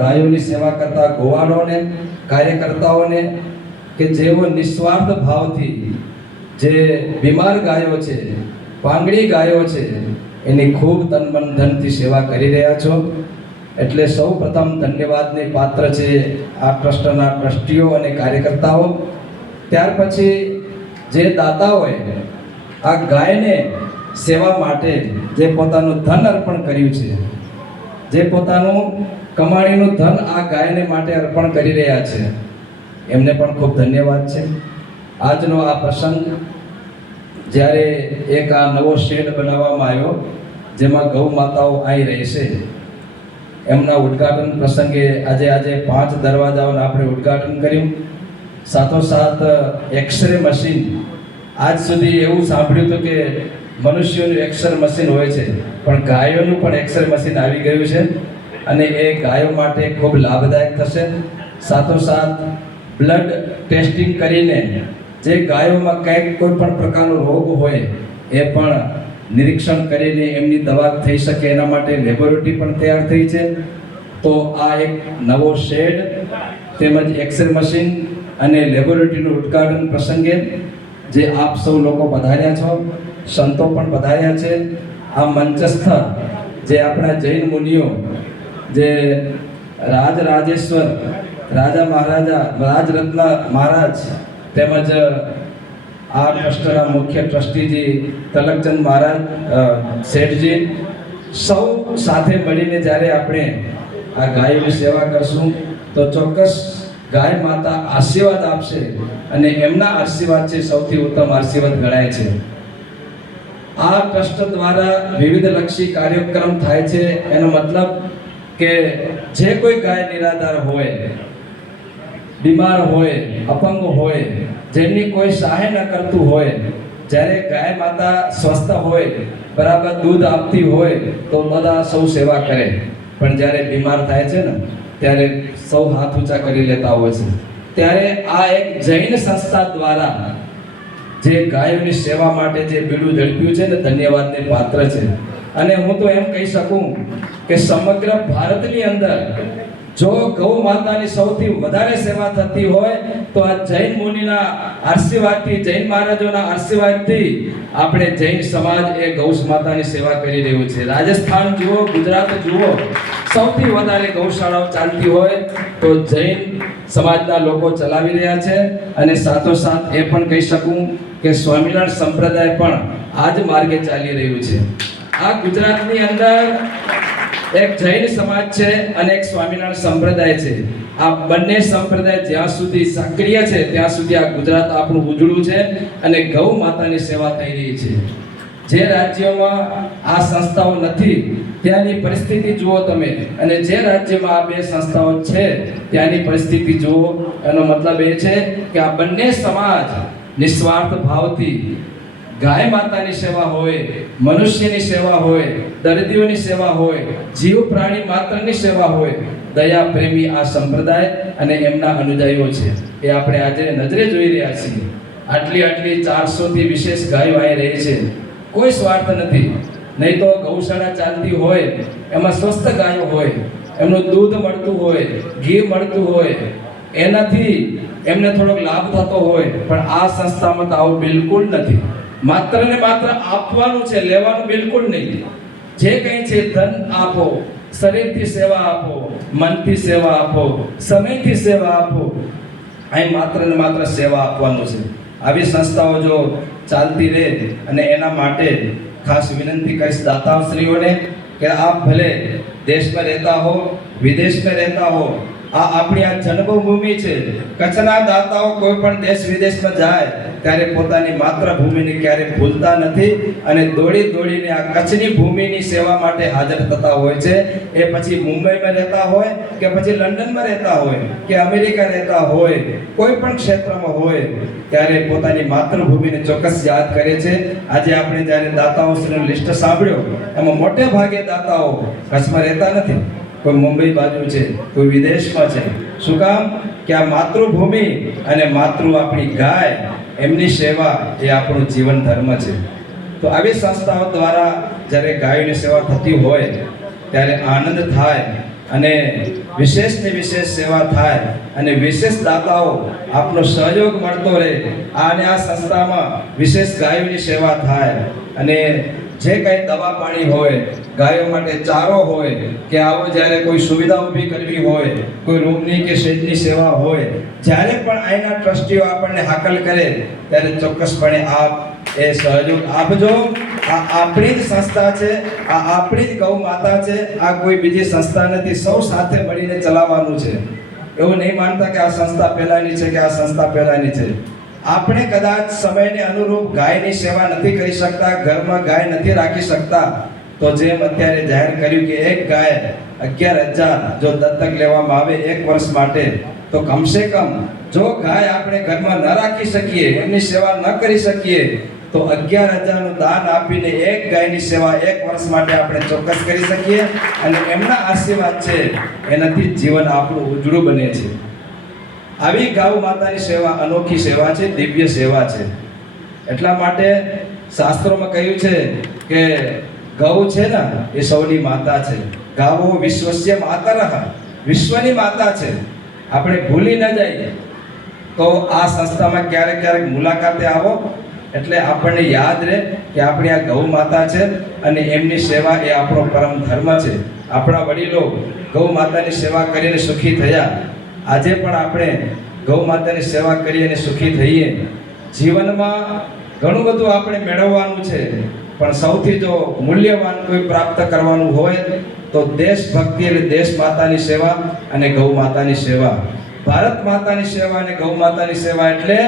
ગાયોની સેવા કરતા ગોવાળોને, કાર્યકર્તાઓને કે જેઓ નિસ્વાર્થ ભાવથી જે બીમાર ગાયો છે, પાંગડી ગાયો છે, એની ખૂબ તન મન ધનથી સેવા કરી રહ્યા છો. એટલે સૌ પ્રથમ ધન્યવાદની પાત્ર છે આ ટ્રસ્ટના ટ્રસ્ટીઓ અને કાર્યકર્તાઓ. ત્યાર પછી જે દાતાઓએ આ ગાયને સેવા માટે જે પોતાનું ધન અર્પણ કર્યું છે, જે પોતાનું કમાણીનું ધન આ ગાયને માટે અર્પણ કરી રહ્યા છે, એમને પણ ખૂબ ધન્યવાદ છે. આજનો આ પ્રસંગ જ્યારે એક આ નવો શેડ બનાવવામાં આવ્યો જેમાં ગૌ માતાઓ અહીં રહેશે, એમના ઉદ્ઘાટન પ્રસંગે આજે 5 દરવાજાઓનું આપણે ઉદ્ઘાટન કર્યું. સાથોસાથ એક્સરે મશીન, આજ સુધી એવું સાંભળ્યું હતું કે મનુષ્યોનું એક્સરે મશીન હોય છે, પણ ગાયોનું પણ એક્સરે મશીન આવી ગયું છે અને એ ગાયો માટે ખૂબ લાભદાયક થશે. સાથોસાથ બ્લડ ટેસ્ટિંગ કરીને જે ગાયોમાં કંઈક કોઈ પણ પ્રકારનો રોગ હોય એ પણ નિરીક્ષણ કરીને એમની દવા થઈ શકે એના માટે લેબોરેટરી પણ તૈયાર થઈ છે. તો આ એક નવો શેડ તેમજ એક્સરે મશીન અને લેબોરેટરીનું ઉદ્ઘાટન પ્રસંગે જે આપ સૌ લોકો પધાર્યા છો, સંતો પણ પધાર્યા છે. આ મંચસ્થ જે આપણા જૈન મુનિઓ, જે રાજેશ્વર રાજા મહારાજા, રાજરત્ન મહારાજ, તેમજ આ ટ્રસ્ટના મુખ્ય ટ્રસ્ટીજી તલકચંદ મહારાજ શેઠજી, સૌ સાથે મળીને જ્યારે આપણે આ ગાયોની સેવા કરશું તો ચોક્કસ ગાય માતા આશીર્વાદ આપશે અને એમના આશીર્વાદ છે સૌથી ઉત્તમ આશીર્વાદ ગણાય છે. આ ટ્રસ્ટ દ્વારા વિવિધલક્ષી કાર્યક્રમ થાય છે. એનો મતલબ કે જે કોઈ ગાય નિરાધાર હોય, બીમાર હોય, અપંગ હોય, જેમની કોઈ સહાય ન કરતું હોય, જ્યારે ગાય માતા સ્વસ્થ હોય, બરાબર દૂધ આપતી હોય તો બધા સૌ સેવા કરે, પણ જ્યારે બીમાર થાય છે ને ત્યારે સૌ હાથ ઊંચા કરી લેતા હોય છે. ત્યારે આ એક જૈન સંસ્થા દ્વારા જે ગાયોની સેવા માટે જે બીડું ઝડપ્યું છે ને, ધન્યવાદને પાત્ર છે. અને હું તો એમ કહી શકું કે સમગ્ર ભારતની અંદર જો ગૌ માતાની સૌથી વધારે સેવા થતી હોય તો આ જૈન મુનિના આશીર્વાદથી, જૈન મહારાજોના આશીર્વાદથી આપણે જૈન સમાજ એ ગૌ માતાની સેવા કરી રહ્યું છે. રાજસ્થાન જુઓ, ગુજરાત જુઓ, સૌથી વધારે ગૌશાળાઓ ચાલતી હોય તો જૈન સમાજના લોકો ચલાવી રહ્યા છે. અને સાથોસાથ એ પણ કહી શકું કે સ્વામિનારાયણ સંપ્રદાય પણ આ જ માર્ગે ચાલી રહ્યું છે. આ ગુજરાતની અંદર એક જૈન સમાજ છે અને એક સ્વામિનારાયણ સંપ્રદાય છે. આ બંને સંપ્રદાય જ્યાં સુધી સક્રિય છે ત્યાં સુધી આ ગુજરાત આપણું ઉજળું છે અને ગૌ માતાની સેવા થઈ રહી છે. જે રાજ્યોમાં આ સંસ્થાઓ નથી ત્યાંની પરિસ્થિતિ જુઓ તમે, અને જે રાજ્યમાં આ બે સંસ્થાઓ છે ત્યાંની પરિસ્થિતિ જુઓ. એનો મતલબ એ છે કે આ બંને સમાજ નિસ્વાર્થ ભાવથી ગાય માતાની સેવા હોય, મનુષ્યની સેવા હોય, દર્દીઓની સેવા હોય, જીવ પ્રાણી માત્રની સેવા હોય, દયા પ્રેમી આ સંપ્રદાય અને એમના અનુયાયીઓ છે એ આપણે આજે નજરે જોઈ રહ્યા છીએ. આટલી 400 થી વિશેષ ગાયો અહીં રહી છે, કોઈ સ્વાર્થ નથી. નહીં તો ગૌશાળા ચાલતી હોય એમાં સ્વસ્થ ગાયો હોય, એમનું દૂધ મળતું હોય, ઘી મળતું હોય, એનાથી એમને થોડોક લાભ થતો હોય, પણ આ સંસ્થામાં તો આવું બિલકુલ નથી. માત્ર ને માત્ર આપવાનું છે, લેવાનું બિલકુલ નહીં. જે કંઈ છે ધન આપો, શરીરથી સેવા આપો, મનથી સેવા આપો, સમયથી સેવા આપો. અહીં માત્ર ને માત્ર સેવા આપવાનું છે. આવી સંસ્થાઓ જો ચાલતી રહે, અને એના માટે ખાસ વિનંતી કરીશ દાતાશ્રીઓને કે આપ ભલે દેશમાં રહેતા હો, વિદેશમાં રહેતા હો, આ આપણી આ જન્મભૂમિ છે. કચ્છના દાતાઓ કોઈ પણ દેશ વિદેશમાં જાય ત્યારે પોતાની માતૃભૂમિને ક્યારે ભૂલતા નથી અને દોડીને આ કચ્છની ભૂમિની સેવા માટે હાજર થતા હોય છે. એ પછી મુંબઈમાં રહેતા હોય કે પછી લંડનમાં રહેતા હોય કે અમેરિકા રહેતા હોય, કોઈ પણ ક્ષેત્રમાં હોય, ત્યારે પોતાની માતૃભૂમિને ચોક્કસ યાદ કરે છે. આજે આપણે જ્યારે દાતાઓનું લિસ્ટ સાંભળ્યો એમાં મોટે ભાગે દાતાઓ કચ્છમાં રહેતા નથી, કોઈ મુંબઈ બાજુ છે, કોઈ વિદેશમાં છે. શું કામ? કે આ માતૃભૂમિ અને આપણી ગાય, એમની સેવા એ આપણું જીવન ધર્મ છે. તો આવી સંસ્થાઓ દ્વારા જ્યારે ગાયોની સેવા થતી હોય ત્યારે આનંદ થાય. અને વિશેષની વિશેષ સેવા થાય અને વિશેષ દાતાઓ આપનો સહયોગ મળતો રહે અને આ સંસ્થામાં વિશેષ ગાયોની સેવા થાય અને જે કંઈ દવા પાણી હોય, ગાયો માટે ચારો હોય કે આવો જ્યારે કોઈ સુવિધા ઊભી કરવી હોય, કોઈ રૂમની કે શેડની સેવા હોય, જ્યારે પણ અહીંના ટ્રસ્ટીઓ આપણને હાકલ કરે ત્યારે ચોક્કસપણે આપ એ સહયોગ આપજો. આ આપણી જ સંસ્થા છે, આ આપણી જ ગૌ માતા છે, આ કોઈ બીજી સંસ્થા નથી. સૌ સાથે મળીને ચલાવવાનું છે. એવું નહીં માનતા કે આ સંસ્થા પહેલાની છે કે આ સંસ્થા પહેલાની છે. આપણે કદાચ સમયને અનુરૂપ ગાયની સેવા નથી કરી શકતા, ઘરમાં ગાય નથી રાખી શકતા, તો જેમ અત્યારે જાહેર કર્યું કે એક ગાય 11,000 જો દત્તક લેવામાં આવે એક વર્ષ માટે, તો કમસે કમ જો ગાય આપણે ઘરમાં ન રાખી શકીએ, એમની સેવા ન કરી શકીએ, તો 11,000 નું દાન આપીને એક ગાયની સેવા એક વર્ષ માટે આપણે ચોક્કસ કરી શકીએ અને એમના આશીર્વાદ છે એનાથી જીવન આપણું ઉજળું બને છે. આવી ગૌ માતાની સેવા અનોખી સેવા છે, દિવ્ય સેવા છે. એટલા માટે શાસ્ત્રોમાં કહ્યું છે કે ગૌ છે ને એ સૌની માતા છે. ગાવો વિશ્વસ્ય માતરઃ, વિશ્વની માતા છે. આપણે ભૂલી ન જઈએ તો આ સંસ્થામાં ક્યારેક મુલાકાતે આવો એટલે આપણને યાદ રહે કે આપણી આ ગૌ માતા છે અને એમની સેવા એ આપણો પરમ ધર્મ છે. આપણા વડીલો ગૌ માતાની સેવા કરીને સુખી થયા. આજે પણ આપણે ગૌ માતાની સેવા કરી અને સુખી થઈએ. જીવનમાં ઘણું બધું આપણે મેળવવાનું છે, પણ સૌથી જો મૂલ્યવાન કોઈ પ્રાપ્ત કરવાનું હોય તો દેશભક્તિ એટલે દેશ માતાની સેવા અને ગૌ માતાની સેવા. ભારત માતાની સેવા અને ગૌ માતાની સેવા એટલે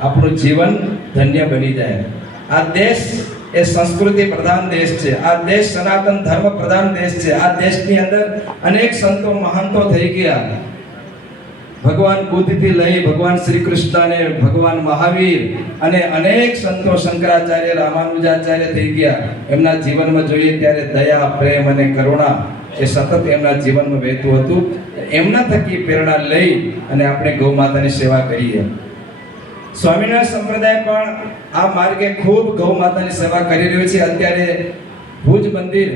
આપણું જીવન ધન્ય બની જાય. આ દેશ એ સંસ્કૃતિ પ્રધાન દેશ છે. આ દેશ સનાતન ધર્મ પ્રધાન દેશ છે. આ દેશની અંદર અનેક સંતો મહાંતો થઈ ગયા. ભગવાન બુદ્ધથી લઈ ભગવાન શ્રી કૃષ્ણ અને ભગવાન મહાવીર અને અનેક સંતો, શંકરાચાર્ય, રામાનુજાચાર્ય થઈ ગયા. એમના જીવનમાં જોઈએ ત્યારે દયા, પ્રેમ અને કરુણા એ સતત એમના જીવનમાં વહેતું હતું. એમના થકી પ્રેરણા લઈ અને આપણે ગૌ માતાની સેવા કરીએ. સ્વામિનારાયણ સંપ્રદાય પણ આ માર્ગે ખૂબ ગૌ માતાની સેવા કરી રહ્યો છે. અત્યારે ભુજ મંદિર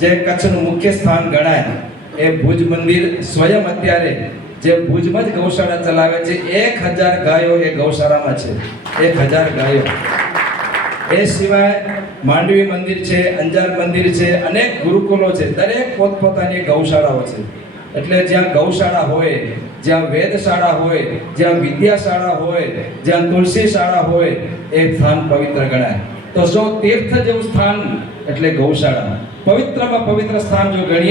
જે કચ્છનું મુખ્ય સ્થાન ગણાય, એ ભુજ મંદિર સ્વયં અત્યારે જે ભુજમાં જ ગૌશાળા ચલાવે છે. 1,000 ગાયો એ ગૌશાળામાં છે. 1,000 ગાયો. એ સિવાય માંડવી મંદિર છે, અંજાર મંદિર છે, અનેક ગુરુકુલો છે. દરેક પોતપોતાની ગૌશાળાઓ છે. એટલે જ્યાં ગૌશાળા હોય, જ્યાં વેદશાળા હોય, જ્યાં વિદ્યાશાળા હોય, જ્યાં તુલસી શાળા હોય, એ સ્થાન પવિત્ર ગણાય. તો જો તીર્થ જેવું સ્થાન એટલે ગૌશાળા. પવિત્રમાં પવિત્ર સ્થાન જો ગણીએ